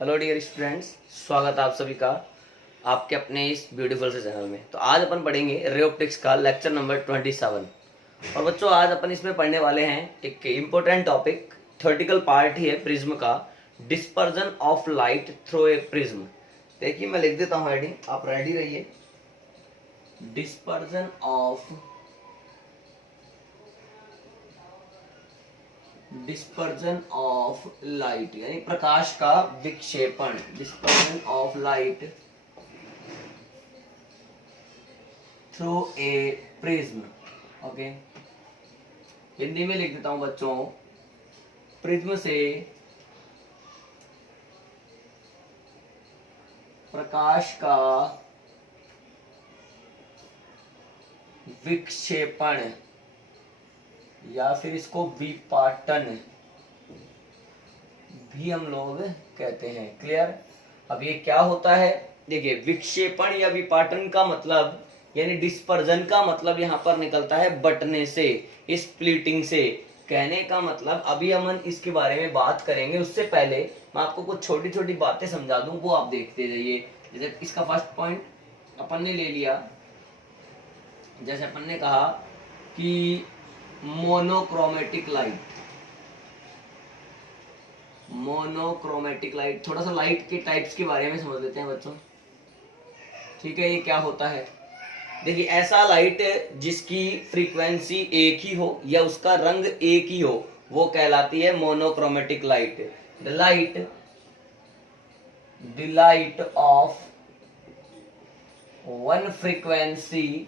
Hello dear students, स्वागत है आप सभी का आपके अपने इस ब्यूटीफुल से चैनल में। तो आज अपन पढ़ेंगे रे ऑप्टिक्स का लेक्चर नंबर 27। और बच्चों आज अपन इसमें पढ़ने वाले हैं एक इम्पोर्टेंट टॉपिक, थ्योरेटिकल पार्ट ही है प्रिज्म का, dispersion of light through a prism. देखिए मैं लिख देता हूँ हेडिंग, आप रेडी रहिए। डिस्पर्जन ऑफ लाइट यानी प्रकाश का विक्षेपण, dispersion of light through a prism. Okay, Hindi में लिख देता हूं बच्चों, प्रिज्म से प्रकाश का विक्षेपण या फिर इसको विपाटन भी हम लोग कहते हैं। क्लियर? अब ये क्या होता है, देखिए विक्षेपण या विपाटन का मतलब यानी डिस्पर्जन का मतलब यहाँ पर निकलता है बटने से, स्प्लिटिंग से। कहने का मतलब अभी हम इसके बारे में बात करेंगे, उससे पहले मैं आपको कुछ छोटी छोटी बातें समझा दूं, वो आप देखते जाइए। जैसे इसका फर्स्ट पॉइंट अपन ने ले लिया, जैसे अपन ने कहा कि मोनोक्रोमेटिक लाइट, थोड़ा सा लाइट के टाइप्स के बारे में समझ लेते हैं बच्चों। ठीक है, ये क्या होता है? देखिए ऐसा लाइट जिसकी फ्रीक्वेंसी एक ही हो या उसका रंग एक ही हो, वो कहलाती है monochromatic light. The light of one frequency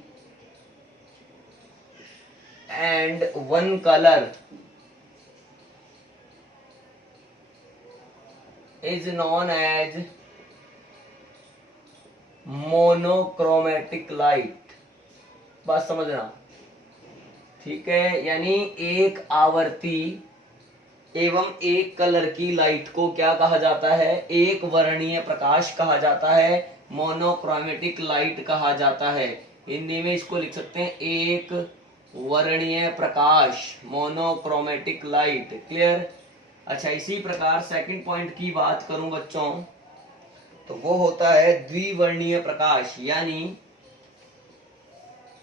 and one color is known as monochromatic light। बात समझना, ठीक है? यानी एक आवर्ती एवं एक कलर की लाइट को क्या कहा जाता है? एक वर्णीय प्रकाश कहा जाता है, मोनोक्रोमेटिक लाइट कहा जाता है। हिंदी में इसको लिख सकते हैं एक वर्णीय प्रकाश, मोनोक्रोमेटिक लाइट। क्लियर? अच्छा, इसी प्रकार सेकंड पॉइंट की बात करूं बच्चों, तो वो होता है द्विवर्णीय प्रकाश यानी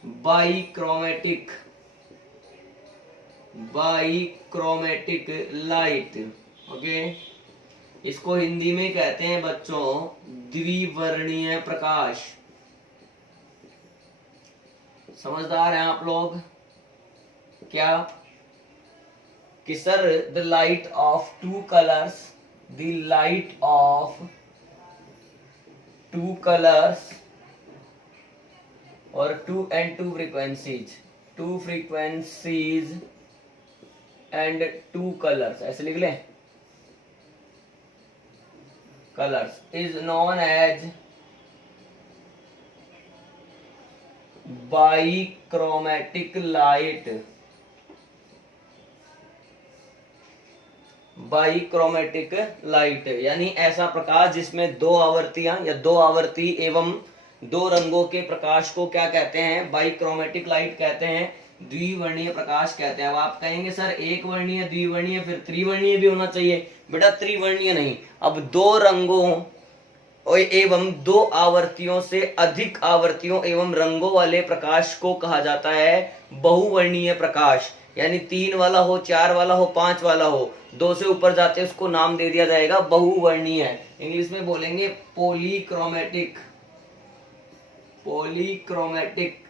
बाइक्रोमेटिक लाइट। ओके, इसको हिंदी में कहते हैं बच्चों द्विवर्णीय प्रकाश। समझदार हैं आप लोग क्या? कि sir the light of two colours, और two frequencies and two colours, ऐसे लिख लें, colours is known as bichromatic light यानी ऐसा प्रकाश जिसमें दो आवर्तियां या दो आवर्ती एवं दो रंगों के प्रकाश को क्या कहते हैं? बाइक्रोमेटिक लाइट कहते हैं, द्विवर्णीय प्रकाश कहते हैं। अब आप कहेंगे सर एक वर्णीय, द्विवर्णीय, फिर त्रिवर्णीय भी होना चाहिए। बेटा त्रिवर्णीय नहीं, अब दो रंगों एवं दो आवर्तियों से अधिक आवर्तियों एवं रंगों वाले प्रकाश को कहा जाता है बहुवर्णीय प्रकाश। यानी 3 वाला हो, 4 वाला हो, 5 वाला हो, 2 से ऊपर जाते उसको नाम दे दिया जाएगा बहुवर्णीय। इंग्लिश में बोलेंगे पॉलीक्रोमेटिक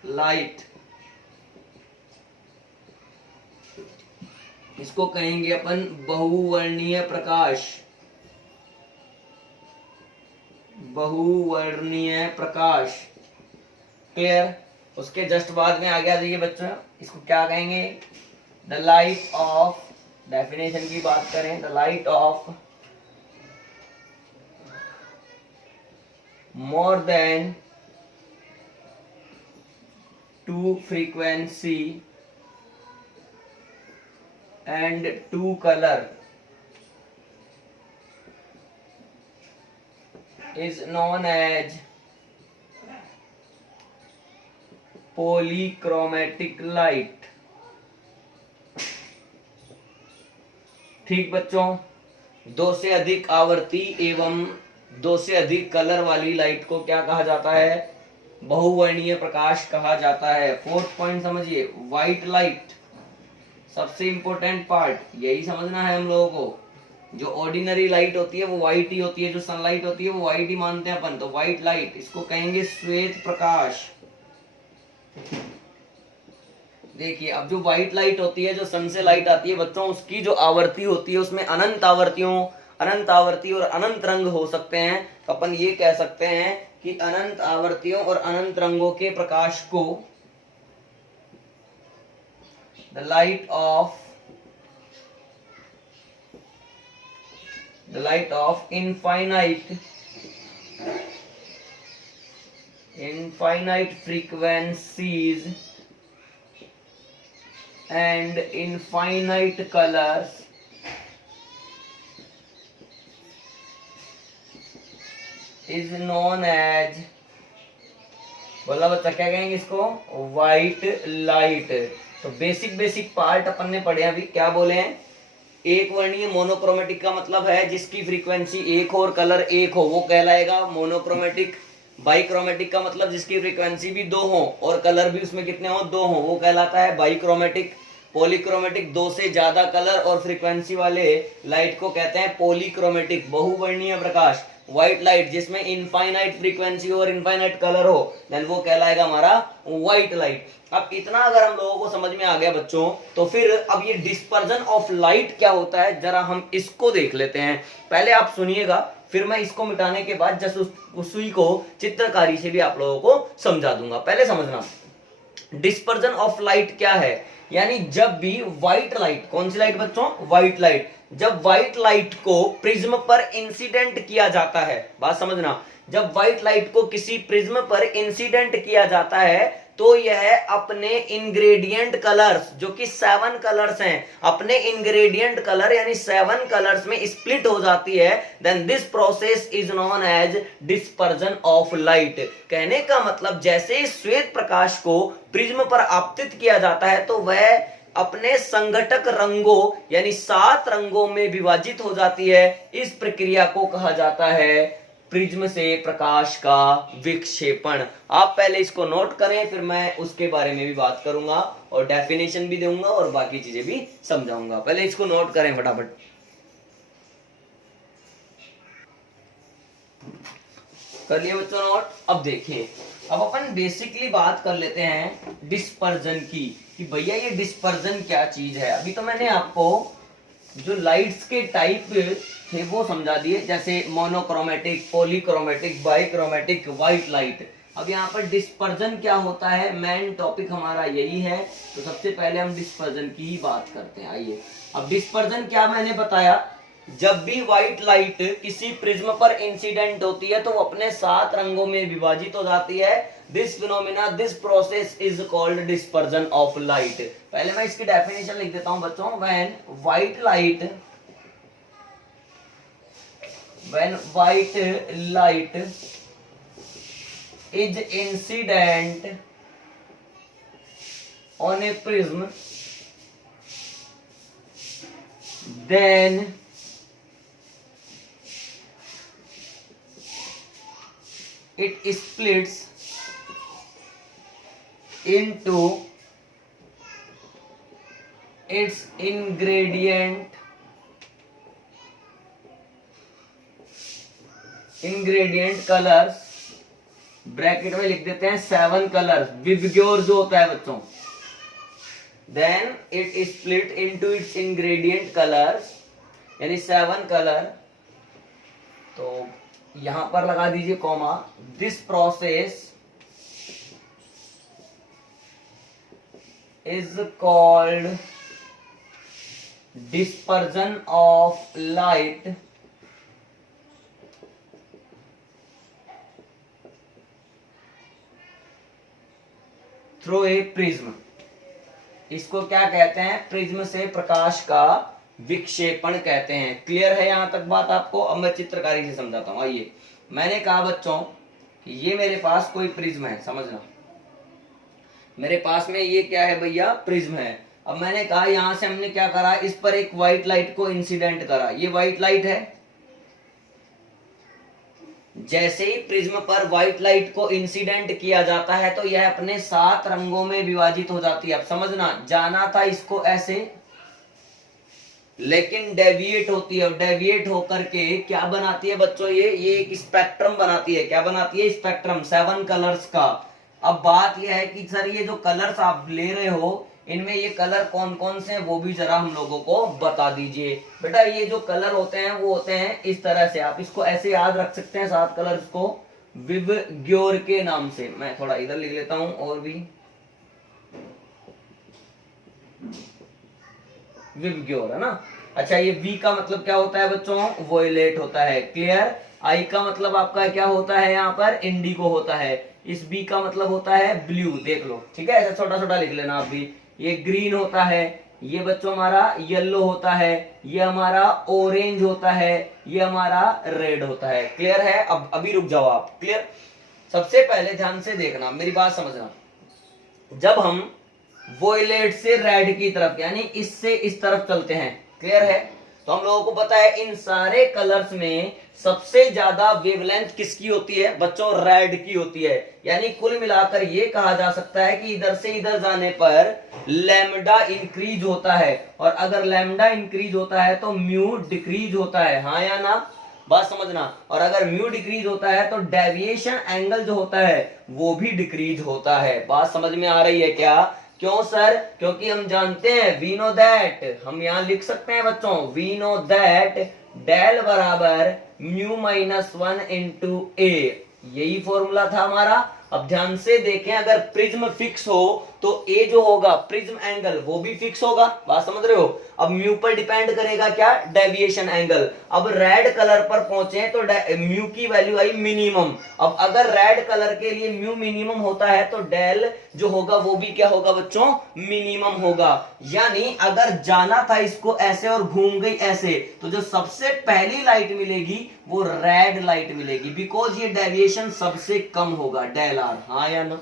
लाइट, इसको कहेंगे अपन बहुवर्णीय प्रकाश। क्लियर? उसके जस्ट बाद में आ गया जाइए बच्चों, इसको क्या कहेंगे? द लाइट ऑफ, डेफिनेशन की बात करें, the light of more than two frequency and two colour is known as polychromatic light। ठीक बच्चों, दो से अधिक आवर्ती एवं दो से अधिक कलर वाली लाइट को क्या कहा जाता है? बहुवर्णीय प्रकाश कहा जाता है। फोर्थ पॉइंट समझिए, व्हाइट लाइट, सबसे इंपॉर्टेंट पार्ट यही समझना है हम लोगों को। जो ऑर्डिनरी लाइट होती है वो व्हाइट ही होती है, जो सनलाइट होती है वो व्हाइट ही मानते हैं अपन, तो व्हाइट लाइट, इसको कहेंगे श्वेत प्रकाश। देखिए अब जो व्हाइट लाइट होती है, जो सन से लाइट आती है बच्चों, उसकी जो आवृत्ति होती है उसमें अनंत आवर्ती और अनंत रंग हो सकते हैं। तो अपन ये कह सकते हैं कि अनंत आवर्तियों और अनंत रंगों के प्रकाश को the light of infinite frequencies and infinite colors is known as, बोला बच्चा क्या कहेंगे इसको? White light. तो बेसिक पार्ट अपन ने पढ़े अभी, क्या बोले हैं? एक वर्णीय मोनोक्रोमेटिक का मतलब है जिसकी फ्रीक्वेंसी एक हो और कलर एक हो, वो कहलाएगा मोनोक्रोमेटिक। बाइक्रोमेटिक का मतलब जिसकी फ्रीक्वेंसी भी दो हो और कलर भी उसमें कितने हो? दो हो, वो कहलाता है बाइक्रोमेटिक। पॉलीक्रोमेटिक, दो से ज्यादा कलर और फ्रीक्वेंसी वाले लाइट को कहते हैं पॉलीक्रोमेटिक, बहुवर्णीय प्रकाश। व्हाइट लाइट जिसमें इनफाइनाइट फ्रीक्वेंसी और इनफाइनाइट कलर हो, देन वो कहलाएगा हमारा व्हाइट लाइट। अब इतना अगर हम लोगों को समझ में आ गया बच्चों, तो फिर अब ये डिस्पर्जन ऑफ लाइट क्या होता है जरा हम इसको देख लेते हैं। पहले आप सुनिएगा, फिर मैं इसको मिटाने के बाद जस्ट उस सुई को चित्रकारी से भी आप लोगों को समझा दूंगा। पहले समझना डिस्पर्जन ऑफ लाइट क्या है। यानी जब भी व्हाइट लाइट, कौन सी लाइट बच्चों? White light. जब व्हाइट लाइट को प्रिज्म पर इंसिडेंट किया जाता है, बात समझना, जब व्हाइट लाइट को किसी प्रिज्म पर इंसिडेंट किया जाता है तो यह अपने इंग्रेडिएंट कलर्स, जो कि 7 कलर्स हैं, अपने इंग्रेडिएंट कलर यानी 7 कलर्स में स्प्लिट हो जाती है। Then this process is known as dispersion of light. कहने का मतलब जैसे श्वेत प्रकाश को प्रिज्म पर आपतित किया जाता है तो वह अपने संघटक रंगों यानी 7 रंगों में विभाजित हो जाती है। इस प्रक्रिया को कहा जाता है प्रिज्म से प्रकाश का विक्षेपण। आप पहले इसको नोट करें, फिर मैं उसके बारे में भी बात करूंगा और डेफिनेशन भी दूंगा और बाकी चीजें भी समझाऊंगा। पहले इसको नोट करें फटाफट। कर लिए बच्चों नोट? अब देखिए, अब अपन बेसिकली बात कर लेते हैं डिस्पर्जन की, कि भैया ये डिस्पर्जन क्या चीज है। अभी तो मैंने आपको जो लाइट्स के टाइप थे वो समझा दिए, जैसे मोनोक्रोमेटिक, पॉलीक्रोमेटिक, बाइक्रोमेटिक, व्हाइट लाइट। अब यहाँ पर डिस्पर्जन क्या होता है, मेन टॉपिक हमारा यही है। तो सबसे पहले हम डिस्पर्जन की ही बात करते हैं। आइए, अब डिस्पर्जन क्या मैंने बताया, जब भी व्हाइट लाइट किसी प्रिज्म पर इंसिडेंट होती है तो वो अपने 7 रंगों में विभाजित हो जाती है। This phenomena, this process is called dispersion of light. पहले मैं इसकी डेफिनेशन लिख देता हूं बच्चों। When white light is incident on a prism, then it splits into its ingredient colours, bracket में लिख देते हैं 7 कलर्स, विबग्योर जो होता है बच्चों। Then it split into its ingredient colours यानी 7 कलर। तो यहां पर लगा दीजिए comma. This process is called dispersion of light through a prism. इसको क्या कहते हैं? प्रिज्म से प्रकाश का विक्षेपण कहते हैं। क्लियर है यहां तक बात आपको? अब मैं चित्रकारी से समझाता हूं। आइए, मैंने कहा बच्चों कि ये मेरे पास कोई प्रिज्म है, समझना। मेरे पास में ये क्या है भैया? प्रिज्म है। अब मैंने कहा यहां से हमने क्या करा, इस पर एक व्हाइट लाइट को इंसिडेंट करा, ये व्हाइट लाइट है। जैसे ही प्रिज्म पर व्हाइट लाइट को इंसिडेंट किया जाता है तो यह अपने 7 रंगों में विभाजित हो जाती है। अब समझना, जाना था इसको ऐसे, लेकिन डेविएट होती है, और डेविएट होकर के क्या बनाती है बच्चों, ये एक स्पेक्ट्रम बनाती है। क्या बनाती है? स्पेक्ट्रम 7 कलर्स का। अब बात यह है कि सर ये जो कलर्स आप ले रहे हो, इनमें ये कलर कौन कौन से हैं वो भी जरा हम लोगों को बता दीजिए। बेटा ये जो कलर होते हैं वो होते हैं इस तरह से, आप इसको ऐसे याद रख सकते हैं 7 कलर्स को विबग्योर के नाम से। मैं थोड़ा इधर लिख लेता हूं, और भी विबग्योर है ना। अच्छा, ये वी का मतलब क्या होता है बच्चों? वोयलेट होता है। क्लियर? आई का मतलब आपका क्या होता है? यहाँ पर इंडिगो होता है। इस बी का मतलब होता है ब्लू, देख लो, ठीक है, ऐसा छोटा छोटा लिख लेना आप भी। ये ग्रीन होता है, ये बच्चों हमारा येलो होता है, ये हमारा ऑरेंज होता है, ये हमारा रेड होता है। क्लियर है? अब अभी रुक जाओ आप। क्लियर? सबसे पहले ध्यान से देखना, मेरी बात समझना। जब हम वोयलेट से रेड की तरफ, यानी इससे इस तरफ चलते हैं, क्लियर है, तो हम लोगों को पता है इन सारे कलर्स में सबसे ज्यादा वेवलेंथ किसकी होती है बच्चों? रेड की होती है। यानी कुल मिलाकर ये कहा जा सकता है कि इधर से इधर जाने पर लैम्डा इंक्रीज होता है, और अगर लैम्डा इंक्रीज होता है तो म्यू डिक्रीज होता है। हाँ या ना? बात समझना। और अगर म्यू डिक्रीज होता है तो डेविएशन एंगल जो होता है वो भी डिक्रीज होता है। बात समझ में आ रही है क्या? क्यों सर? क्योंकि हम जानते हैं, वी नो दैट, हम यहां लिख सकते हैं बच्चों, वी नो दैट डेल बराबर म्यू माइनस 1 इंटू ए, यही फॉर्मूला था हमारा। अब ध्यान से देखें, अगर प्रिज्म फिक्स हो तो ए जो होगा प्रिज्म एंगल वो भी फिक्स होगा। बात समझ रहे हो? अब म्यू पर डिपेंड करेगा क्या? Deviation angle. अब रेड कलर पर पहुंचे तो म्यू की वैल्यू आई मिनिमम। अब अगर रेड कलर के लिए म्यू मिनिमम होता है तो डेल जो होगा वो भी क्या होगा बच्चों? मिनिमम होगा। यानी अगर जाना था इसको ऐसे और घूम गई ऐसे, तो जो सबसे पहली लाइट मिलेगी वो रेड लाइट मिलेगी, बिकॉज ये डेविएशन सबसे कम होगा, डेल आर। हाँ या ना?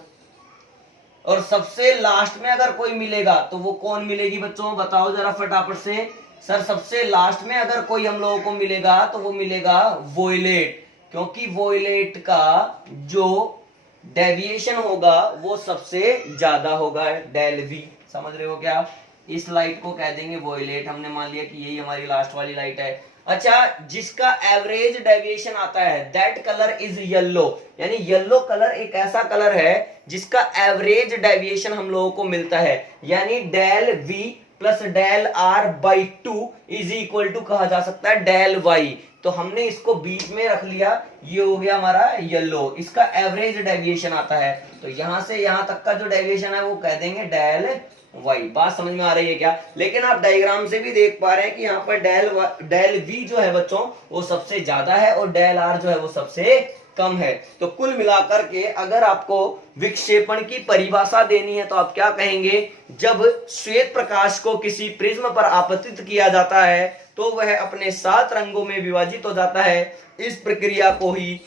और सबसे लास्ट में अगर कोई मिलेगा तो वो कौन मिलेगी बच्चों? बताओ जरा फटाफट से। सर सबसे लास्ट में अगर कोई हम लोगों को मिलेगा तो वो मिलेगा वोयलेट, क्योंकि वोयलेट का जो डेविएशन होगा वो सबसे ज्यादा होगा, डेल वी। समझ रहे हो क्या? इस लाइट को कह देंगे वोयलेट। हमने मान लिया कि यही हमारी लास्ट वाली लाइट है। अच्छा, जिसका एवरेज डेविएशन आता है दैट कलर इज येलो, यानी येलो कलर एक ऐसा कलर है जिसका एवरेज डेविएशन हम लोगों को मिलता है, यानी del V plus del R by 2 is equal to कहा जा सकता है डेल वाई। तो हमने इसको बीच में रख लिया, ये हो गया हमारा येलो, इसका एवरेज डेविएशन आता है, तो यहां से यहां तक का जो डेविएशन है वो कह देंगे डेल वाई। बात समझ में आ रही है क्या? लेकिन आप डायग्राम से भी देख पा रहे हैं कि यहाँ पर डेल वी जो है बच्चों वो सबसे ज्यादा है और डेल आर जो है वो सबसे कम है। तो कुल मिलाकर के अगर आपको विक्षेपण की परिभाषा देनी है तो आप क्या कहेंगे? जब श्वेत प्रकाश को किसी प्रिज्म पर आपतित किया जाता है तो वह अपने 7 रंगों में विभाजित हो जाता है। इस प्रक्रिया को ही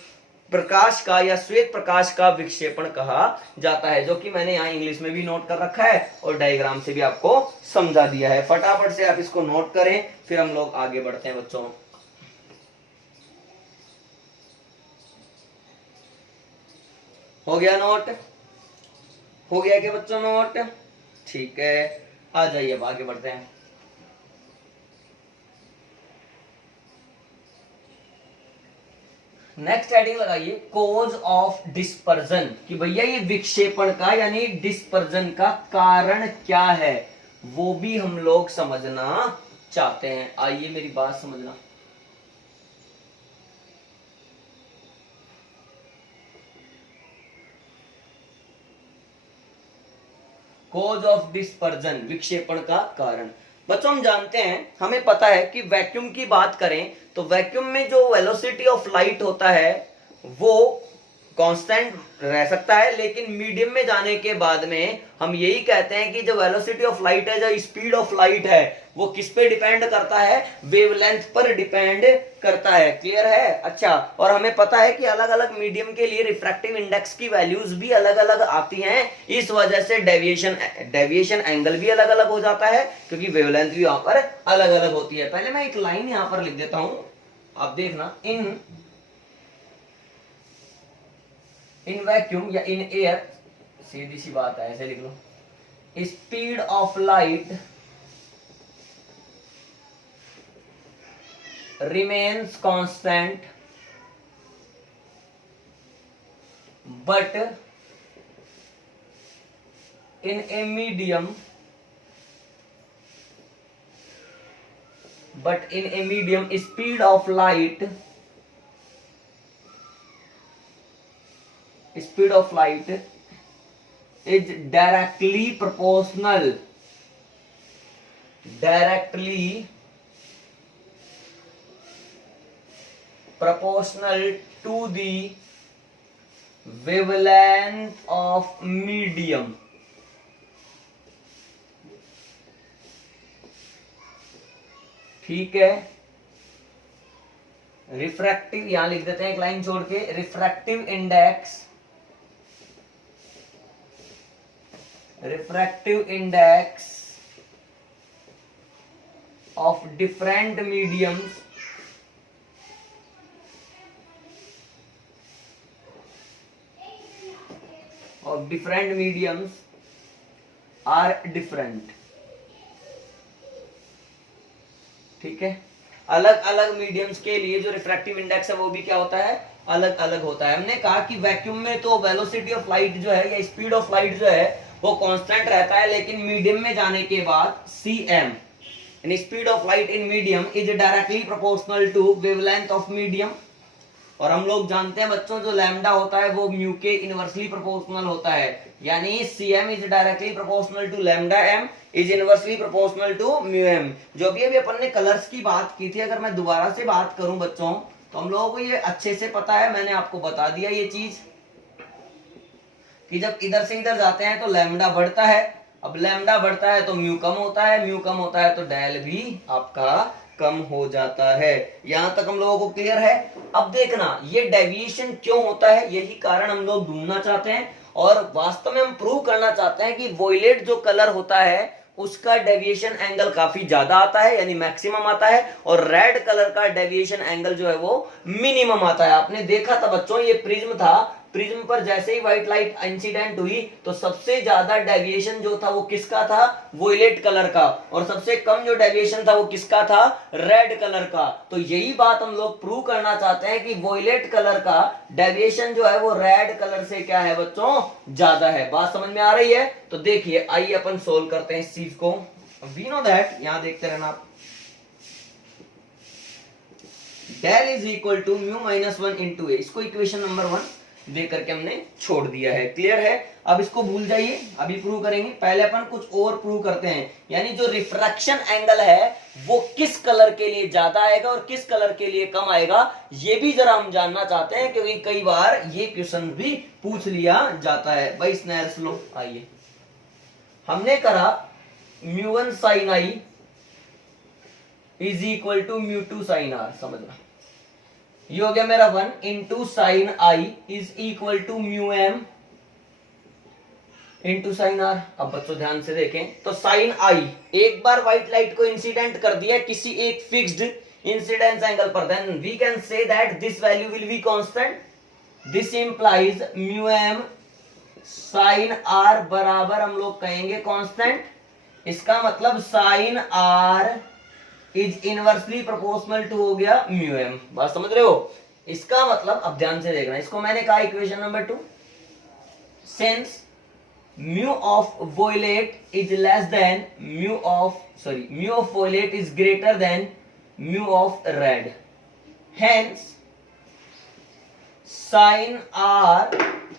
प्रकाश का या श्वेत प्रकाश का विक्षेपण कहा जाता है, जो कि मैंने यहाँ इंग्लिश में भी नोट कर रखा है और डायग्राम से भी आपको समझा दिया है। फटाफट से आप इसको नोट करें, फिर हम लोग आगे बढ़ते हैं बच्चों। हो गया नोट? हो गया क्या बच्चों नोट? ठीक है, आ जाइए अब आगे बढ़ते हैं। नेक्स्ट हेडिंग लगाइए, कोज ऑफ डिस्पर्जन, कि भैया ये विक्षेपण का यानी डिस्पर्जन का कारण क्या है वो भी हम लोग समझना चाहते हैं। आइए मेरी बात समझना। कोज ऑफ डिस्पर्जन, विक्षेपण का कारण। बच्चों हम जानते हैं, हमें पता है कि वैक्यूम की बात करें तो वैक्यूम में जो वेलोसिटी ऑफ लाइट होता है वो कांस्टेंट रह सकता है, लेकिन मीडियम में जाने के बाद में हम यही कहते हैं कि जो वेलोसिटी ऑफ लाइट है, जो स्पीड ऑफ लाइट है, वो किस पे डिपेंड करता है? वेवलेंथ पर डिपेंड करता है। क्लियर है? अच्छा, और हमें पता है कि अलग अलग मीडियम के लिए रिफ्रैक्टिव इंडेक्स की वैल्यूज भी अलग अलग आती हैं, इस वजह से डेविएशन एंगल भी अलग अलग हो जाता है, क्योंकि वेवलेंथ भी यहां पर अलग अलग होती है। पहले मैं एक लाइन यहां पर लिख देता हूं, आप देखना, इन वैक्यूम या इन एयर, सीधी सी बात है, ऐसे लिख लो, speed of light remains constant but in a medium speed of light is directly proportional to the wavelength of medium. ठीक है, रिफ्रैक्टिव यहां लिख देते हैं एक लाइन छोड़ के, refractive index of different mediums are different. ठीक है, अलग अलग मीडियम्स के लिए जो रिफ्रैक्टिव इंडेक्स है वो भी क्या होता है? अलग अलग होता है। हमने कहा कि वैक्यूम में तो वेलोसिटी ऑफ लाइट जो है या स्पीड ऑफ लाइट जो है वो कांस्टेंट रहता है, लेकिन मीडियम में जाने के बाद cm यानी speed of light in medium is directly proportional to wavelength of medium. और हम लोग जानते हैं बच्चों, जो लैम्डा होता है वो म्यू के इनवर्सली प्रोपोर्शनल होता है, यानी cm is directly proportional to lambda m is inversely proportional to mu m। जो भी अभी अपन ने कलर्स की बात की थी, अगर मैं दोबारा से बात करूं बच्चों, तो हम लोगों को ये अच्छे से पता है, मैंने आपको बता दिया ये चीज कि जब इधर से इधर जाते हैं तो लैम्डा बढ़ता है, अब लैम्डा बढ़ता है तो म्यू कम होता है, म्यू कम होता है तो डेल भी आपका कम हो जाता है। यहां तक हम लोगों को क्लियर है? अब देखना ये डेविएशन क्यों होता है, यही कारण हम लोग ढूंढना चाहते हैं, और वास्तव में हम प्रूव करना चाहते हैं कि वॉयलेट जो कलर होता है उसका डेविएशन एंगल काफी ज्यादा आता है, यानी मैक्सिमम आता है, और रेड कलर का डेविएशन एंगल जो है वो मिनिमम आता है। आपने देखा था बच्चों, ये प्रिज्म था, प्रिज्म पर जैसे ही व्हाइट लाइट इंसिडेंट हुई तो सबसे ज्यादा डेविएशन जो था वो किसका था? वॉयलेट कलर का, और सबसे कम जो डेविएशन था वो किसका था? रेड कलर का। तो यही बात हम लोग प्रूव करना चाहते हैं कि वॉयलेट कलर का डेविएशन जो है वो रेड कलर से क्या है बच्चों? ज्यादा है। बात समझ में आ रही है? तो देखिए, आइए अपन सोल्व करते हैं इस चीज को। वी नो दैट, यहां देखते रहना आप, del is equal to mu minus 1 into A, इसको इक्वेशन नंबर 1 दे करके हमने छोड़ दिया है। क्लियर है? अब इसको भूल जाइए, अभी प्रूव करेंगे। पहले अपन कुछ और प्रूव करते हैं, यानी जो रिफ्रैक्शन एंगल है वो किस कलर के लिए ज्यादा आएगा और किस कलर के लिए कम आएगा, ये भी जरा हम जानना चाहते हैं, क्योंकि कई बार ये क्वेश्चन भी पूछ लिया जाता है। भाई स्नेल्स लो, आइए, हमने करा mu one sine I is equal to mu two sine R, समझना ये हो गया मेरा 1 into sine I is equal to mu M into sine R. अब बच्चों ध्यान से देखें, तो साइन आई एक बार व्हाइट लाइट को इंसिडेंट कर दिया किसी एक फिक्स्ड इंसिडेंस एंगल पर, then we can say that this value will be constant. This implies mu M sine R बराबर हम लोग कहेंगे कांस्टेंट। इसका मतलब sine R is inversely proportional to हो गया म्यू एम। बात समझ रहे हो? इसका मतलब, अब ध्यान से देखना, इसको मैंने कहा equation number 2, since mu of violet is less than mu of violet is greater than mu of red, hence sine R,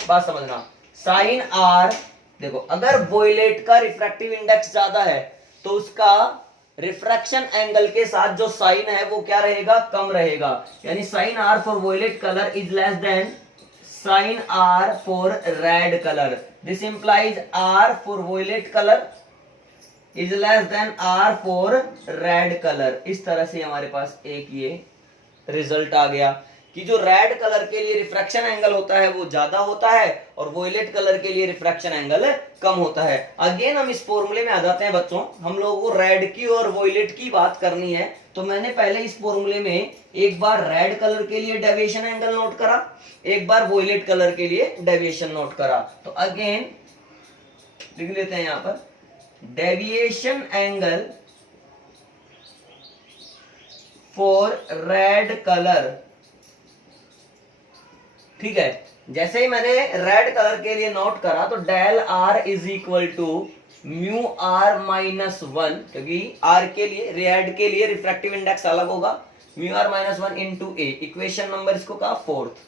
बात समझना, साइन आर, देखो अगर वॉयलेट का रिफ्रैक्टिव इंडेक्स ज्यादा है तो उसका रिफ्रैक्शन एंगल के साथ जो साइन है वो क्या रहेगा? कम रहेगा, यानी sine R for violet colour is less than sign R for red color. This implies R for violet color is less than R for red color. इस तरह से हमारे पास एक ये रिजल्ट आ गया कि जो रेड कलर के लिए रिफ्रैक्शन एंगल होता है वो ज्यादा होता है और वोयलेट कलर के लिए रिफ्रैक्शन एंगल कम होता है। अगेन हम इस फॉर्मूले में आ जाते हैं बच्चों, हम लोगों को रेड की और वोयलेट की बात करनी है। तो मैंने पहले इस फॉर्मूले में एक बार रेड कलर के लिए डेविएशन एंगल नोट करा, एक बार वोयलेट कलर के लिए डेविएशन नोट करा। तो अगेन लिख लेते हैं यहां पर deviation angle for red colour. ठीक है, जैसे ही मैंने रेड कलर के लिए नोट करा तो del R is equal to mu R minus 1, क्योंकि आर के लिए रेड के लिए रिफ्रैक्टिव इंडेक्स अलग होगा, mu R minus 1 into A. Equation number इसको कहा फोर्थ।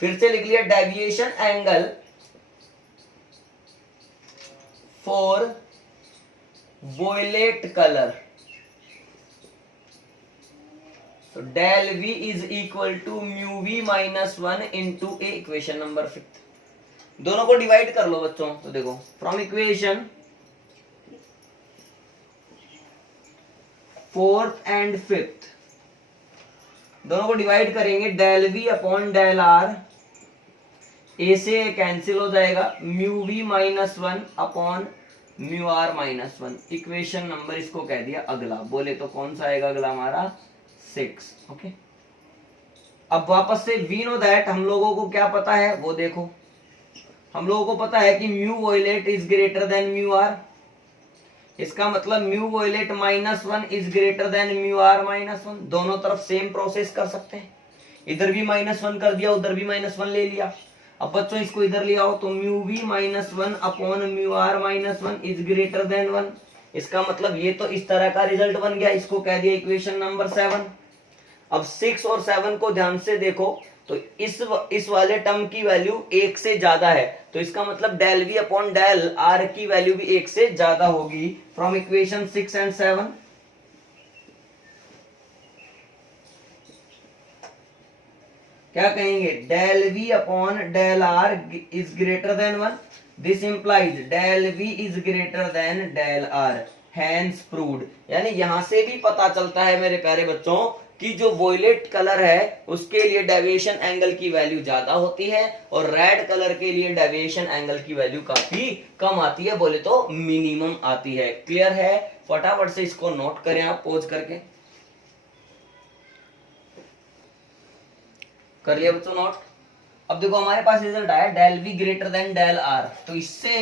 फिर से लिख लिया deviation angle for violet colour. तो del v is equal to mu v minus 1 into A. Equation number 5। दोनों को डिवाइड कर लो बच्चों। तो देखो from equation 4th and 5th दोनों को डिवाइड करेंगे, del v upon del R, A से कैंसिल हो जाएगा, mu v minus 1 upon mu R minus 1। Equation number इसको कह दिया अगला। बोले तो कौन सा आएगा अगला हमारा 6। ओके, अब वापस से वी नो दैट, हम लोगों को क्या पता है वो देखो। हम लोगों को पता है कि mu violet is greater than mu R. इसका मतलब mu violet minus 1 is greater than mu R minus 1। दोनों तरफ सेम प्रोसेस कर सकते हैं, इधर भी माइनस 1 कर दिया, उधर भी माइनस 1 ले लिया। अब बच्चों इसको इधर ले आओ तो mu V minus 1 upon mu R minus 1 is greater than 1। इसका मतलब ये तो इस तरह का रिजल्ट बन गया, इसको कह दिया इक्वेशन नंबर 7। अब 6 और 7 को ध्यान से देखो तो इस वाले टर्म की वैल्यू 1 से ज्यादा है, तो इसका मतलब del V upon del R की वैल्यू भी 1 से ज्यादा होगी। फ्रॉम इक्वेशन 6 एंड 7 क्या कहेंगे, del V upon del R is greater than 1। This implies del V is greater than del R, hence proved. यानी यहां से भी पता चलता है मेरे प्यारे बच्चों कि जो वोयलेट कलर है उसके लिए डेविएशन एंगल की वैल्यू ज्यादा होती है और रेड कलर के लिए डेविएशन एंगल की वैल्यू काफी कम आती है, बोले तो मिनिमम आती है। क्लियर है? फटाफट से इसको नोट करें आप पोज करके। कर लिया बच्चों नोट? अब देखो हमारे पास रिजल्ट आया del V greater than del R. तो इससे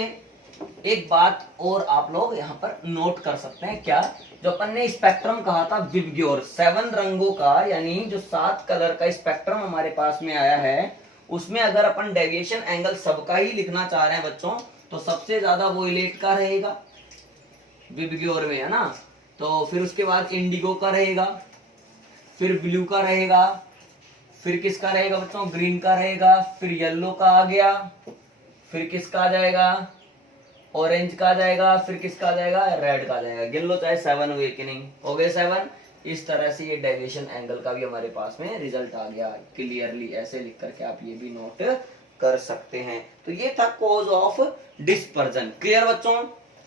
एक बात और आप लोग यहाँ पर नोट कर सकते हैं, क्या, जो अपन ने स्पेक्ट्रम कहा था विबग्योर 7 रंगों का, यानी जो 7 कलर का स्पेक्ट्रम हमारे पास में आया है, उसमें अगर अपन डेविएशन एंगल सबका ही लिखना चाह रहे हैं बच्चों तो सबसे ज्यादा वोयलेट का रहेगा विबग्योर में, है ना। तो फिर उसके बाद इंडिगो का रहेगा, फिर ब्लू का रहेगा, फिर किसका रहेगा बच्चों, ग्रीन का रहेगा, फिर येलो का आ गया, फिर किसका आ जाएगा, ऑरेंज का आ जाएगा, फिर किसका आ जाएगा, रेड का आ जाएगा। गिन लो चाहे 7 हुए कि नहीं, हो गए 7। इस तरह से ये डेविएशन एंगल का भी हमारे पास में रिजल्ट आ गया। क्लियरली ऐसे लिख करके आप ये भी नोट कर सकते हैं। तो ये था कॉज ऑफ डिस्पर्जन। क्लियर बच्चों?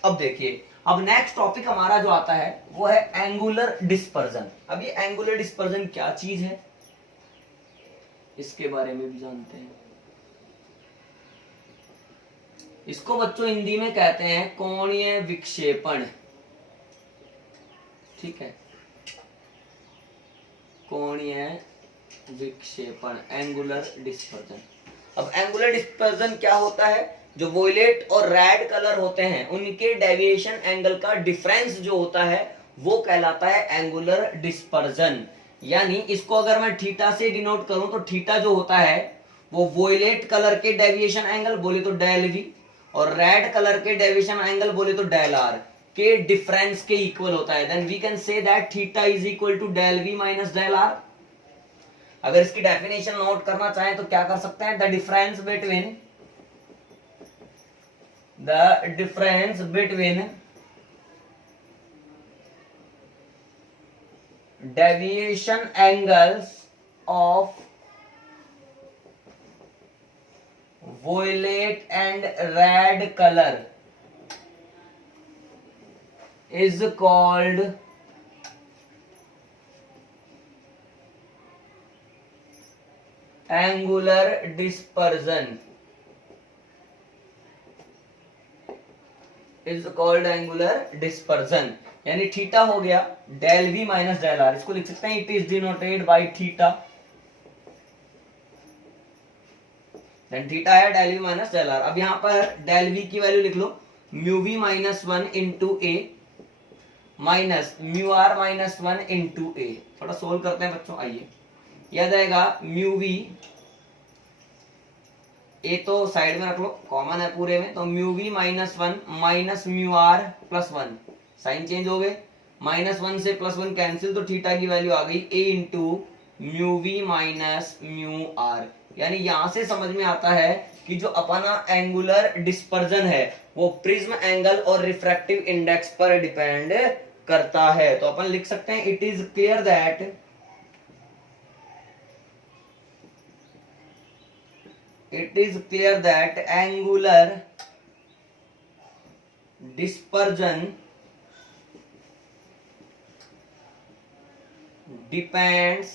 अब देखिए, अब नेक्स्ट टॉपिक हमारा जो आता है वो है एंगुलर डिस्पर्जन। अब ये एंगुलर डिस्पर्जन क्या चीज है इसके बारे में भी जानते हैं। इसको बच्चों हिंदी में कहते हैं कोणीय विक्षेपण। ठीक है, कोणीय विक्षेपण, एंगुलर डिस्पर्जन। अब एंगुलर डिस्पर्जन क्या होता है, जो वोयलेट और रेड कलर होते हैं उनके डेविएशन एंगल का डिफरेंस जो होता है वो कहलाता है एंगुलर डिस्पर्जन। यानी इसको अगर मैं थीटा से डिनोट करूं तो थीटा जो होता है वो वोयलेट कलर के डेविएशन एंगल बोले तो डेल वी और रेड कलर के डेविएशन एंगल बोले तो डेल आर के डिफरेंस के इक्वल होता है। Then we can say that theta is equal to del V minus del R. अगर इसकी डेफिनेशन नोट करना चाहें तो क्या कर सकते हैं, the difference between deviation angles of violet and red color is called angular dispersion. Is called angular dispersion. यानी थीटा हो गया del V minus del R, इसको लिख सकते हैं it is denoted by theta. Then theta है del V minus del R. अब यहां पर डेल वी की वैल्यू लिख लो, mu V minus 1 into A minus mu R minus 1 into A. थोड़ा सोल्व करते हैं बच्चों, आइए। याद आएगा म्यू वी, ए तो साइड में रख लो, कॉमन है पूरे में, तो mu V minus 1 minus mu R plus 1, sign change हो गए, माइनस 1 से प्लस 1 कैंसिल, तो थीटा की वैल्यू आ गई A into mu V minus mu R. यानी यहां से समझ में आता है कि जो अपना एंगुलर डिस्पर्जन है वो प्रिज्म एंगल और रिफ्रैक्टिव इंडेक्स पर डिपेंड करता है। तो अपन लिख सकते हैं it is clear that angular dispersion depends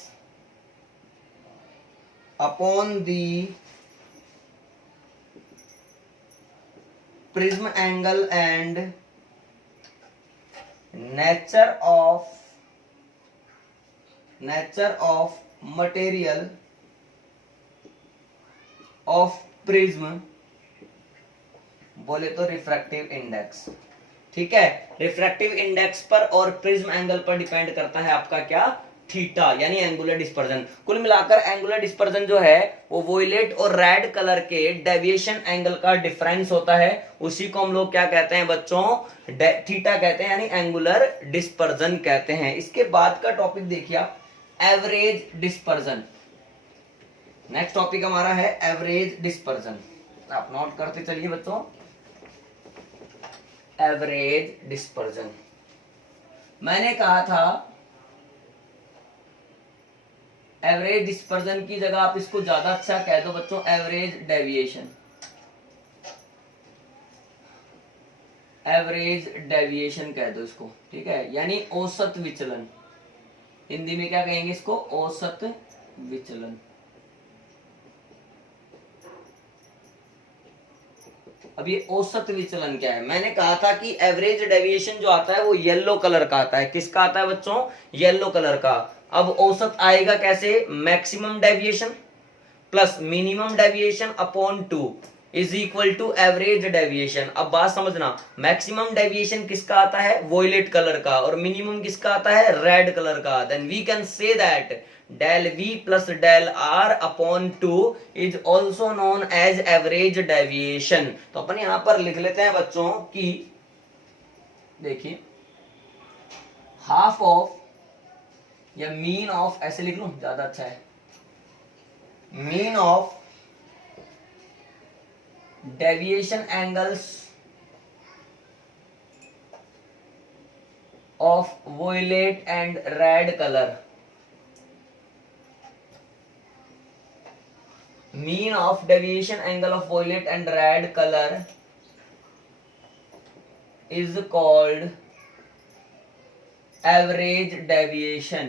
upon the prism angle and nature of material of prism, बोले तो रिफ्रैक्टिव इंडेक्स। ठीक है, रिफ्रैक्टिव इंडेक्स पर और प्रिज्म एंगल पर डिपेंड करता है आपका क्या, थीटा, यानी एंगुलर डिस्पर्जन। कुल मिलाकर एंगुलर डिस्पर्जन जो है वो वोयलेट और रेड कलर के डेविएशन एंगल का डिफरेंस होता है, उसी को हम लोग क्या कहते हैं बच्चों, थीटा कहते हैं, यानी एंगुलर डिस्पर्जन कहते हैं। इसके बाद का टॉपिक देखिए आप, एवरेज डिस्पर्जन। नेक्स्ट टॉपिक हमारा है एवरेज डिस्पर्जन, आप नोट करते चलिए बच्चों। एवरेज डिस्पर्जन, मैंने कहा था एवरेज डिस्पर्जन की जगह आप इसको ज्यादा अच्छा कह दो बच्चों, एवरेज डेविएशन। एवरेज डेविएशन कह दो इसको, ठीक है, यानी औसत विचलन। हिंदी में क्या कहेंगे इसको, औसत विचलन। अब ये औसत विचलन क्या है, मैंने कहा था कि एवरेज डेविएशन जो आता है वो येलो कलर का आता है। किसका आता है बच्चों, येलो कलर का। अब औसत आएगा कैसे, maximum deviation plus minimum deviation upon 2 is equal to average deviation. अब बात समझना, मैक्सिमम डेविएशन किसका आता है, वोयलेट कलर का, और मिनिमम किसका आता है, रेड कलर का। Then we can say that del v plus del r upon 2 is also known as average deviation। तो अपन यहां पर लिख लेते हैं बच्चों कि देखिए हाफ ऑफ या मीन ऑफ, ऐसे लिख लूं ज्यादा अच्छा है, mean of deviation angles of violet and red colour, mean of deviation angle of violet and red color is called average deviation।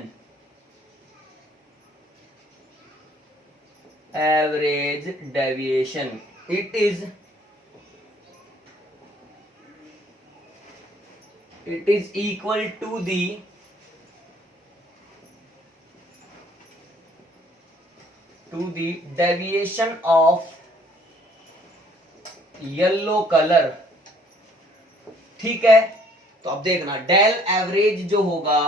average deviation, it is equal to the deviation of yellow color। ठीक है, तो अब देखना del average जो होगा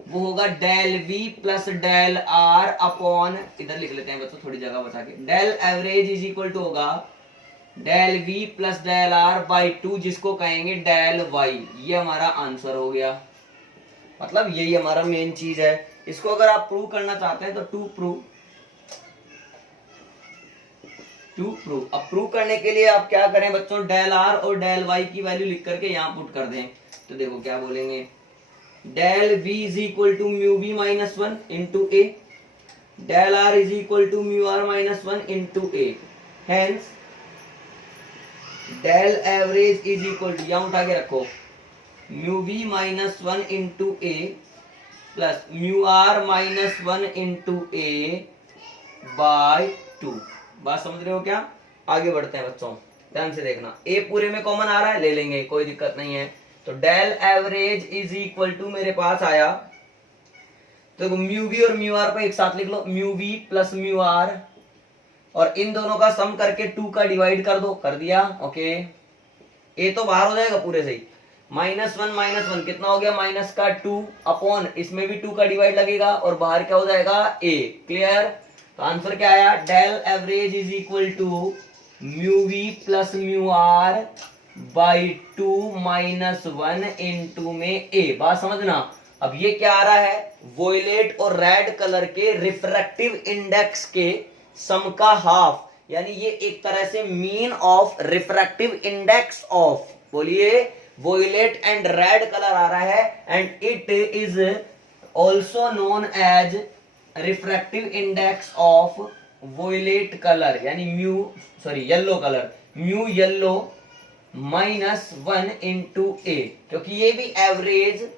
वो होगा del V plus del R upon, इधर लिख लेते हैं बच्चों थोड़ी जगह बचा के, del average is equal to होगा del V plus del R by 2, जिसको कहेंगे डेल वाई। ये हमारा आंसर हो गया, मतलब यही हमारा मेन चीज है। इसको अगर आप प्रूव करना चाहते हैं तो टू प्रूव। अब प्रूव करने के लिए आप क्या करें बच्चों, डेल आर और डेल वाई की वैल्यू लिख करके यहाँ पुट कर दें। तो देखो क्या बोलेंगे, del V is equal to mu V minus 1 into A, del R is equal to mu R minus 1 into A. Hence del average is equal to, यहां उठा के रखो, mu V minus one into A plus mu R minus one into A by two. बात समझ रहे हो क्या? आगे बढ़ते हैं बच्चों, ध्यान से देखना। ए पूरे में कॉमन आ रहा है, ले लेंगे, कोई दिक्कत नहीं है। तो del average is equal to मेरे पास आया, तो म्यू वी और म्यू आर को एक साथ लिख लो, mu V plus mu R, और इन दोनों का सम करके 2 का डिवाइड कर दो, कर दिया, ओके। ए तो बाहर हो जाएगा पूरे से ही, माइनस वन कितना हो गया, माइनस का 2 अपॉन, इसमें भी 2 का डिवाइड लगेगा और बाहर क्या हो जाएगा, ए। क्लियर? तो आंसर क्या आया, del average is equal to mu V plus mu R by 2 minus 1 into में ए। बात समझना। अब ये क्या आ रहा है, वोयलेट और रेड कलर के रिफ्रैक्टिव इंडेक्स के सम का हाफ, यानी ये एक तरह से mean of refractive index of, बोलिए, वोयलेट एंड रेड कलर आ रहा है, and it is also known as refractive index of violet colour, यानी yellow colour, mu yellow minus 1 into A, क्योंकि ये भी एवरेज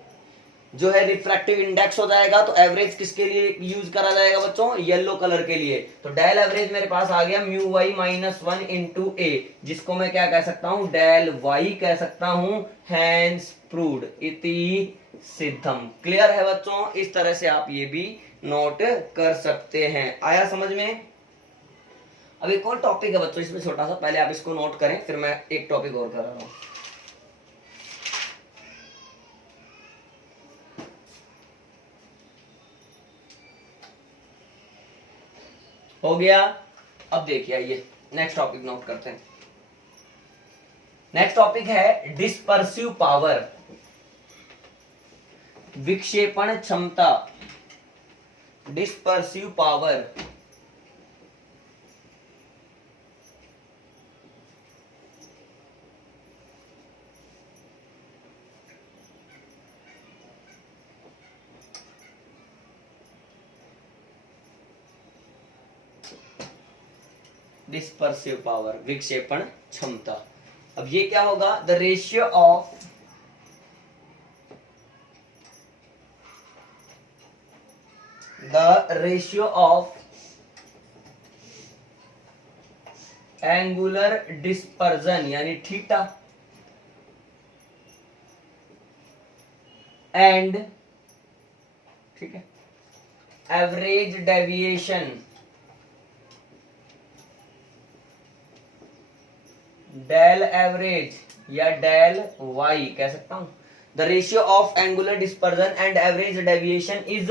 जो है रिफ्रैक्टिव इंडेक्स हो जाएगा। तो एवरेज किसके लिए यूज करा जाएगा बच्चों, येलो कलर के लिए। तो डेल एवरेज मेरे पास आ गया म्यू वाई माइनस 1 इंटू ए, जिसको मैं क्या कह सकता हूं, डेल वाई कह सकता हूं। हैंस प्रूव्ड इति सिद्धम। क्लियर है बच्चों? इस तरह से आप ये भी नोट कर सकते हैं। आया समझ में? अब एक और टॉपिक है बच्चों इसमें छोटा सा, पहले आप इसको नोट करें, फिर मैं एक टॉपिक और कर रहा हूं। हो गया? अब देखिए, आइए नेक्स्ट टॉपिक नोट करते हैं। नेक्स्ट टॉपिक है डिस्पर्सिव पावर, विक्षेपण क्षमता। डिस्पर्सिव पावर, डिस्पर्सिव पावर, विक्षेपण क्षमता। अब ये क्या होगा, the ratio of angular dispersion, यानी थीटा, एंड, ठीक है, एवरेज डेविएशन, डेल एवरेज या डेल वाई कह सकता हूं। The ratio of angular dispersion and average deviation is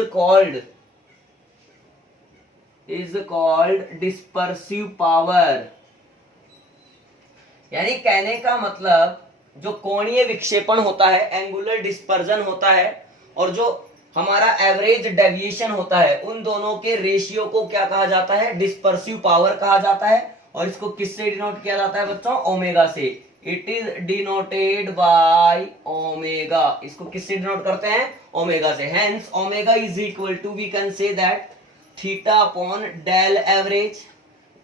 called dispersive power. यानी कहने का मतलब, जो कोणीय विक्षेपण होता है, एंगुलर डिस्पर्जन होता है, और जो हमारा एवरेज डेविएशन होता है, उन दोनों के रेशियो को क्या कहा जाता है, डिस्पर्सिव पावर कहा जाता है। और इसको किससे डिनोट किया जाता है बच्चों, ओमेगा से। It is denoted by omega. इसको किससे डिनोट करते हैं, ओमेगा से। Hence omega is equal to, we can say that theta upon del average.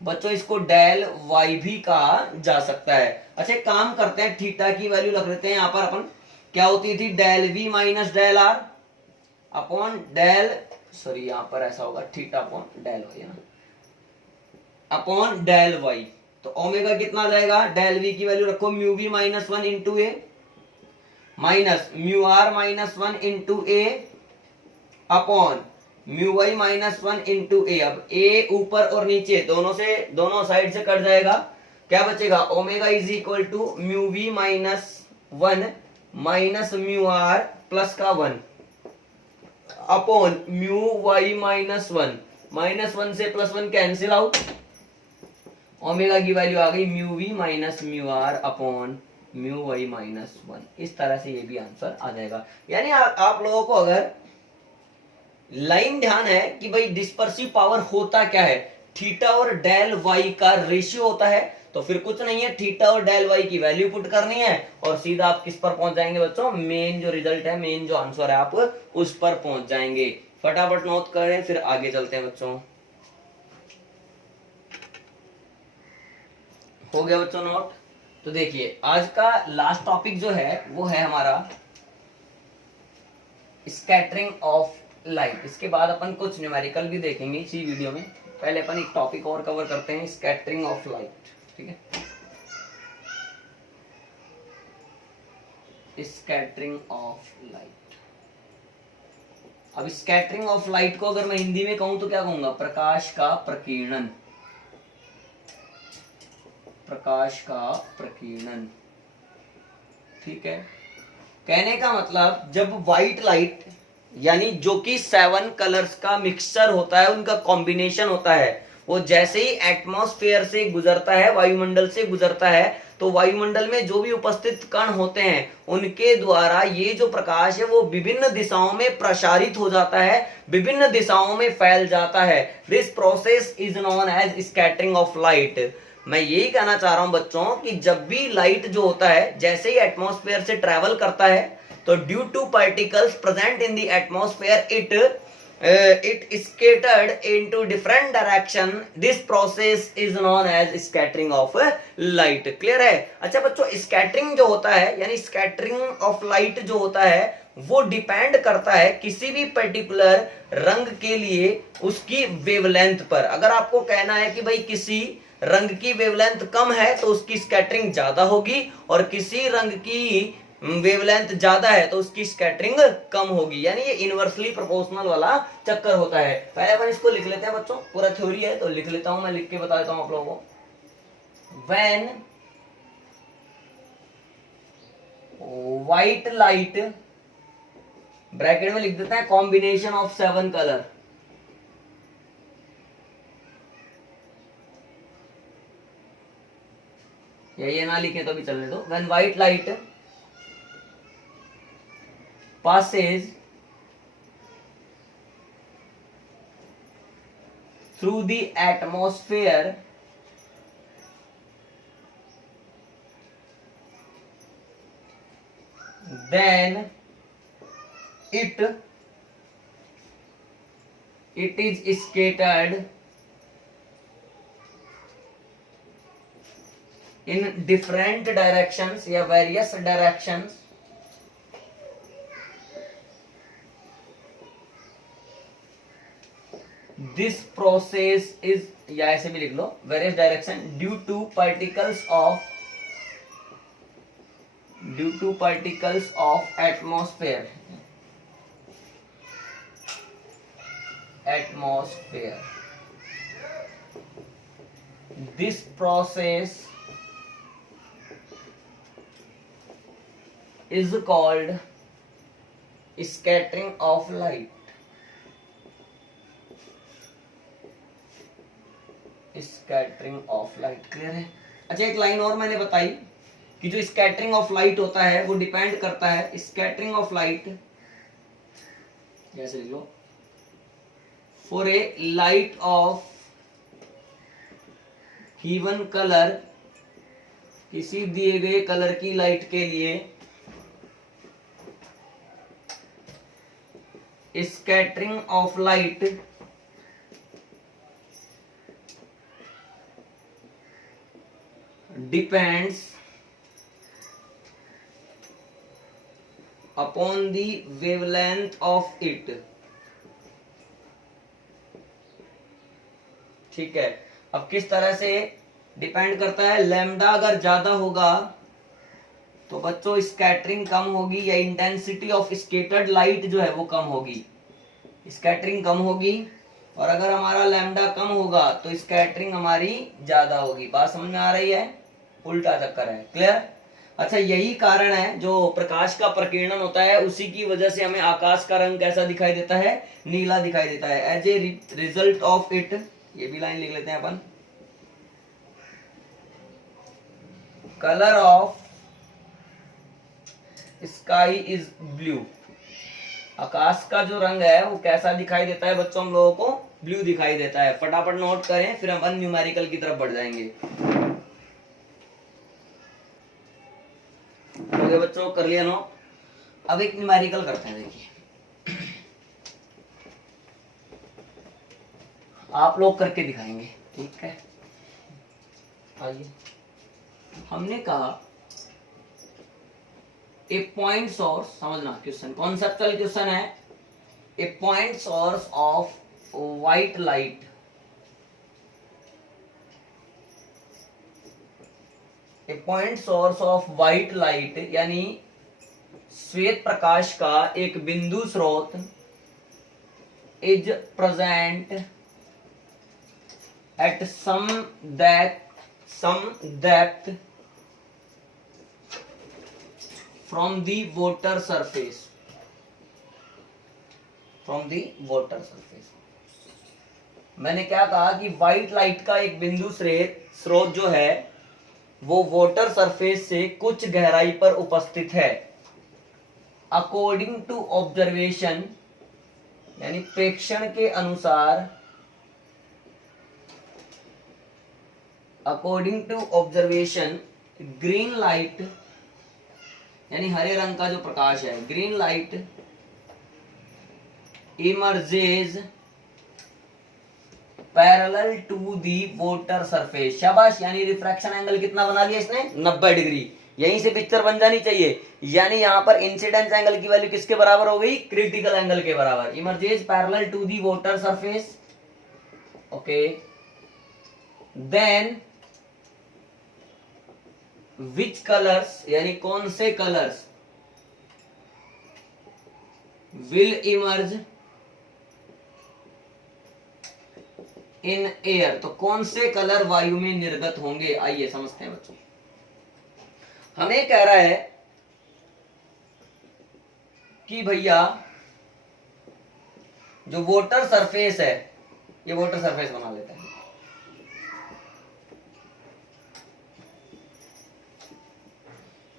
बच्चों इसको डेल वाई भी कहा जा सकता है। अच्छा काम करते हैं, थीटा की वैल्यू रख लेते हैं यहाँ पर अपन, क्या होती थी, del V minus del R upon del, sorry यहाँ पर ऐसा होगा, थीटा अपॉन डेल वाई है ना, अपॉन डेल वाई। तो ओमेगा कितना आ जाएगा, डेल वी की वैल्यू रखो mu V minus 1 into A minus mu R minus 1 into A upon mu Y minus 1 into A. अब ए ऊपर और नीचे दोनों साइड से कट जाएगा, क्या बचेगा, omega is equal to mu V minus 1 minus mu R plus का 1 upon mu Y minus 1, minus 1 से प्लस 1 कैंसिल आउट, ओमेगा की वैल्यू आ गई mu V minus mu R upon mu Y minus 1। इस तरह से ये भी आंसर आ जाएगा। यानी आप लोगों को अगर लाइन ध्यान है कि भाई डिस्पर्सिव पावर होता क्या है, थीटा और डेल वाई का रेशियो होता है, तो फिर कुछ नहीं है, थीटा और डेल वाई की वैल्यू पुट करनी है और सीधा आप किस पर पहुंच जाएंगे बच्चों, मेन जो रिजल्ट है, मेन जो आंसर है, आप उस पर पहुंच जाएंगे। फटाफट नोट करें, फिर आगे चलते हैं बच्चों। हो गया बच्चों नोट। तो देखिए आज का लास्ट टॉपिक जो है वो है हमारा स्कैटरिंग ऑफ लाइट। इसके बाद अपन कुछ न्यूमेरिकल भी देखेंगे इसी वीडियो में। पहले अपन एक टॉपिक और कवर करते हैं, स्कैटरिंग ऑफ लाइट। ठीक है, स्कैटरिंग ऑफ लाइट। अब स्कैटरिंग ऑफ लाइट को अगर मैं हिंदी में कहूं तो क्या कहूंगा? प्रकाश का प्रकीर्णन, प्रकाश का प्रकीर्णन। ठीक है, कहने का मतलब जब व्हाइट लाइट यानी जो कि 7 कलर्स का मिक्सचर होता है, उनका कॉम्बिनेशन होता है, वो जैसे ही एटमॉस्फेयर से गुजरता है, वायुमंडल से गुजरता है, तो वायुमंडल में जो भी उपस्थित कण होते हैं उनके द्वारा ये जो प्रकाश है वो विभिन्न दिशाओं में प्रसारित हो जाता है, विभिन्न दिशाओं में फैल जाता है। This process is known as scattering of light. मैं यही कहना चाह रहा हूं बच्चों कि जब भी लाइट जो होता है जैसे ही एटमॉस्फेयर से ट्रेवल करता है, तो due two particles present in the atmosphere it scattered into different direction. This process is known as scattering of light. Clear है? अच्छा बच्चों, स्कैटरिंग जो होता है यानी स्कैटरिंग ऑफ लाइट जो होता है वो डिपेंड करता है किसी भी पर्टिकुलर रंग के लिए उसकी वेवलेंथ पर। अगर आपको कहना है कि भाई किसी रंग की वेवलेंथ कम है तो उसकी स्कैटरिंग ज्यादा होगी, और किसी रंग की वेवलेंथ ज्यादा है तो उसकी स्कैटरिंग कम होगी, यानी ये इनवर्सली प्रोपोर्शनल वाला चक्कर होता है। पहले अपन इसको लिख लेते हैं बच्चों, पूरा थ्योरी है तो लिख लेता हूं, मैं लिख के बता देता हूं आप लोगों को। व्हेन व्हाइट लाइट, ब्रैकेट में लिख देते हैं कॉम्बिनेशन ऑफ 7 कलर, या ये ना लिखे तो भी चलने दो। When white light passes through the atmosphere, then it is scattered in different directions या various directions This process is, या ऐसे भी लिख लो, various direction due to particles of atmosphere. This process is called scattering of light. Scattering of light. Clear है? अच्छा एक line और मैंने बताई कि जो स्कैटरिंग ऑफ लाइट होता है वो डिपेंड करता है, स्कैटरिंग ऑफ लाइट जैसे लिख लो, for a light of given colour, किसी दिए गए कलर की लाइट के लिए scattering of light depends upon the wavelength of it. ठीक है, अब किस तरह से डिपेंड करता है? लैम्डा अगर ज्यादा होगा तो बच्चों स्कैटरिंग कम होगी, या इंटेंसिटी ऑफ स्कैटर्ड लाइट जो है वो कम होगी, स्कैटरिंग कम होगी। और अगर हमारा लैम्डा कम होगा तो स्कैटरिंग हमारी ज्यादा होगी। बात समझ में आ रही है? उल्टा चक्कर है। क्लियर? अच्छा यही कारण है जो प्रकाश का प्रकीर्णन होता है उसी की वजह से हमें आकाश का रंग कैसा दिखाई देता है? नीला दिखाई देता है। As a result of it, ये भी लाइन लिख लेते हैं अपन, colour of sky is blue. आकाश का जो रंग है वो कैसा दिखाई देता है बच्चों? हम लोगों को ब्लू दिखाई देता है। फटाफट नोट करें, फिर हम न्यूमेरिकल की तरफ बढ़ जाएंगे। तो बच्चों कर लिया नो। अब एक न्यूमेरिकल करते हैं। देखिए आप लोग करके दिखाएंगे, ठीक है? आइए हमने कहा ए पॉइंट सोर्स, समझना क्वेश्चन कॉन्सेप्चुअल क्वेश्चन है, a point source of white light, a point source of white light यानी श्वेत प्रकाश का एक बिंदु स्रोत is present at some depth from the water surface, मैंने क्या कहा कि व्हाइट लाइट का एक बिंदु स्रोत जो है वो वाटर सरफेस से कुछ गहराई पर उपस्थित है। अकॉर्डिंग टू ऑब्जर्वेशन यानी प्रेक्षण के अनुसार, according to observation green light यानी हरे रंग का जो प्रकाश है, green light emerges parallel to the water surface. शाबाश, यानी रिफ्रैक्शन एंगल कितना बना लिया इसने, 90 डिग्री। यहीं से पिक्चर बन जानी चाहिए, यानी यहां पर इंसिडेंस एंगल की वैल्यू किसके बराबर हो गई, क्रिटिकल एंगल के बराबर। Emerges parallel to the water surface, okay. Then which colours यानी कौन से colours will emerge in air, तो कौन से कलर वायु में निर्गत होंगे। आइए समझते हैं बच्चों। हमें कह रहा है कि भैया जो वाटर सरफेस है, ये वाटर सरफेस बना लेते हैं,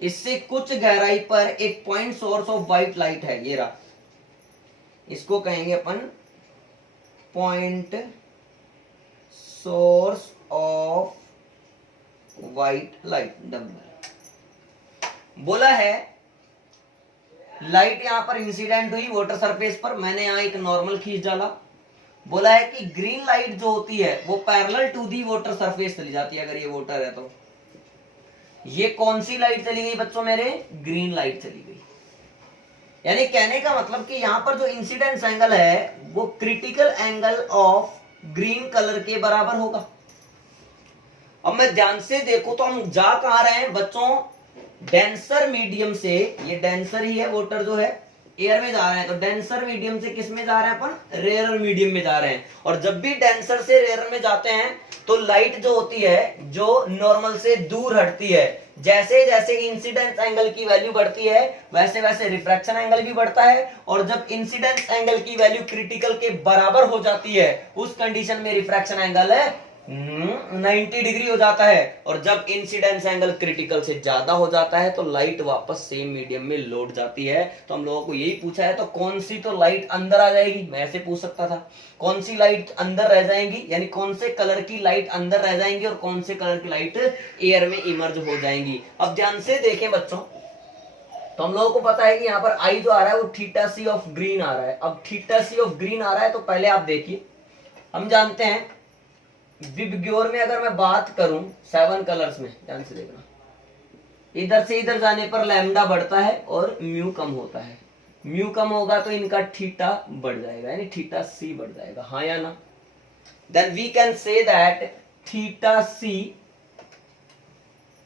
इससे कुछ गहराई पर एक point source of white light है, ये रहा, इसको कहेंगे अपन point source of white light. बोला है लाइट यहां पर इंसिडेंट हुई वाटर सरफेस पर, मैंने यहां एक नॉर्मल खींच डाला। बोला है कि ग्रीन लाइट जो होती है वो parallel to the water surface चली जाती है, अगर ये वाटर है तो। ये कौन सी लाइट चली गई बच्चों मेरे, ग्रीन लाइट चली गई। यानी कहने का मतलब कि यहां पर जो इंसिडेंस एंगल है वो critical angle of green colour के बराबर होगा। अब मैं ध्यान से देखो तो हम जा कहां रहे हैं बच्चों, डेंसर मीडियम से, ये डेंसर ही है वाटर जो है, एयर में जा रहे हैं, तो डेंसर मीडियम से किस में जा रहे हैं अपन, रेयर मीडियम में जा रहे हैं। और जब भी डेंसर से रेयर में जाते हैं तो लाइट जो होती है जो नॉर्मल से दूर हटती है। जैसे जैसे इंसिडेंस एंगल की वैल्यू बढ़ती है वैसे वैसे रिफ्रैक्शन एंगल भी बढ़ता है, और जब इंसिडेंस एंगल की वैल्यू क्रिटिकल के बराबर हो जाती है उस कंडीशन में रिफ्रैक्शन एंगल 90 डिग्री हो जाता है। और जब इंसिडेंस एंगल क्रिटिकल से ज्यादा हो जाता है तो लाइट वापस सेम मीडियम में लौट जाती है। तो हम लोगों को यही पूछा है, तो कौन सी तो लाइट अंदर आ जाएगी, मैं ऐसे पूछ सकता था, कौन सी लाइट अंदर रह जाएंगी, यानी कौन से कलर की लाइट अंदर रह जाएंगी और कौन से कलर की लाइट एयर में इमर्ज हो जाएंगी। अब ध्यान से देखें बच्चों, तो हम लोगों को पता है कि यहाँ पर आई जो आ रहा है वो थीटा सी ऑफ ग्रीन आ रहा है। अब थीटा सी ऑफ ग्रीन आ रहा है तो पहले आप देखिए, हम जानते हैं विबग्योर में अगर मैं बात करूं 7 कलर्स में, ध्यान से देखना, इधर से इधर जाने पर लैम्डा बढ़ता है और म्यू कम होता है। म्यू कम होगा तो इनका थीटा बढ़ जाएगा, यानी थीटा सी बढ़ जाएगा, हाँ या ना। Then we can say that theta C,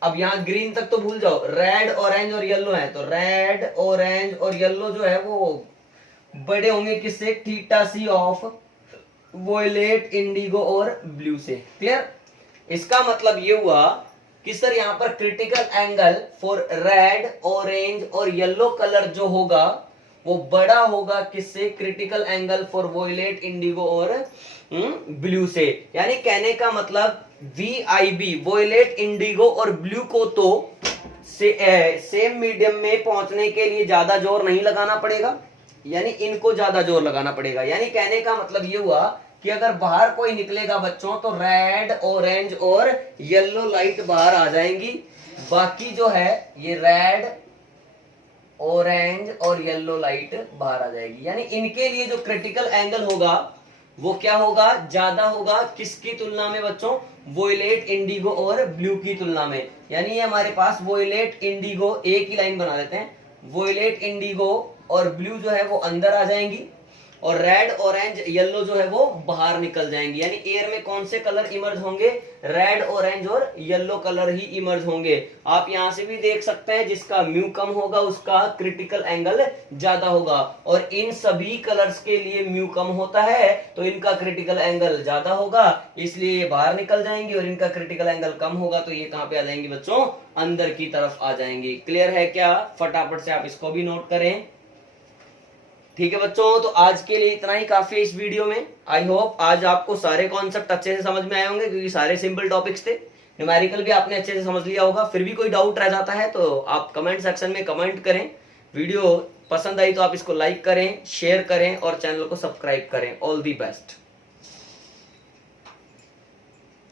अब यहां ग्रीन तक तो भूल जाओ, रेड ऑरेंज और येलो है, तो रेड ऑरेंज और येलो जो है वो बड़े होंगे किससे, थीटा सी ऑफ वोयलेट, इंडिगो और ब्लू से। क्लियर। इसका मतलब ये हुआ कि सर यहां पर critical angle for red, orange और येलो कलर जो होगा वो बड़ा होगा किससे, क्रिटिकल एंगल फॉर वोयलेट, इंडिगो और ब्लू से। यानी कहने का मतलब VIB, वोयलेट, इंडिगो और ब्लू को तो सेम मीडियम में पहुंचने के लिए ज्यादा जोर नहीं लगाना पड़ेगा, यानी इनको ज्यादा जोर लगाना पड़ेगा। यानी कहने का मतलब ये हुआ कि अगर बाहर कोई निकलेगा बच्चों तो रेड, ऑरेंज और येलो लाइट बाहर आ जाएंगी, बाकी जो है ये रेड, ऑरेंज और येलो लाइट बाहर आ जाएगी। यानी इनके लिए जो क्रिटिकल एंगल होगा वो क्या होगा, ज्यादा होगा किसकी तुलना में बच्चों, वोयलेट इंडिगो और ब्लू की तुलना में। यानी ये हमारे पास वोयलेट इंडिगो, एक ही लाइन बना देते हैं, वोयलेट इंडिगो और ब्लू जो है वो अंदर आ जाएंगी और रेड ऑरेंज येलो जो है वो बाहर निकल जाएंगी। यानी एयर में कौन से कलर इमर्ज होंगे, रेड ऑरेंज और येलो कलर ही इमर्ज होंगे। आप यहां से भी देख सकते हैं जिसका म्यू कम होगा उसका क्रिटिकल एंगल ज्यादा होगा, और इन सभी कलर्स के लिए म्यू कम होता है तो इनका क्रिटिकल एंगल ज्यादा होगा, इसलिए ये बाहर निकल जाएंगी, और इनका क्रिटिकल एंगल कम होगा तो ये कहां पे आ जाएंगी बच्चों, अंदर की तरफ आ जाएंगी। क्लियर है क्या, फटाफट से आप इसको भी नोट करें। ठीक है बच्चों, तो आज के लिए इतना ही काफी है इस वीडियो में। आई होप आज आपको सारे कॉन्सेप्ट अच्छे से समझ में आए होंगे, क्योंकि सारे सिंपल टॉपिक्स थे। न्यूमेरिकल भी आपने अच्छे से समझ लिया होगा। फिर भी कोई डाउट रह जाता है तो आप कमेंट सेक्शन में कमेंट करें। वीडियो पसंद आई तो आप इसको लाइक करें, शेयर करें और चैनल को सब्सक्राइब करें। All the best.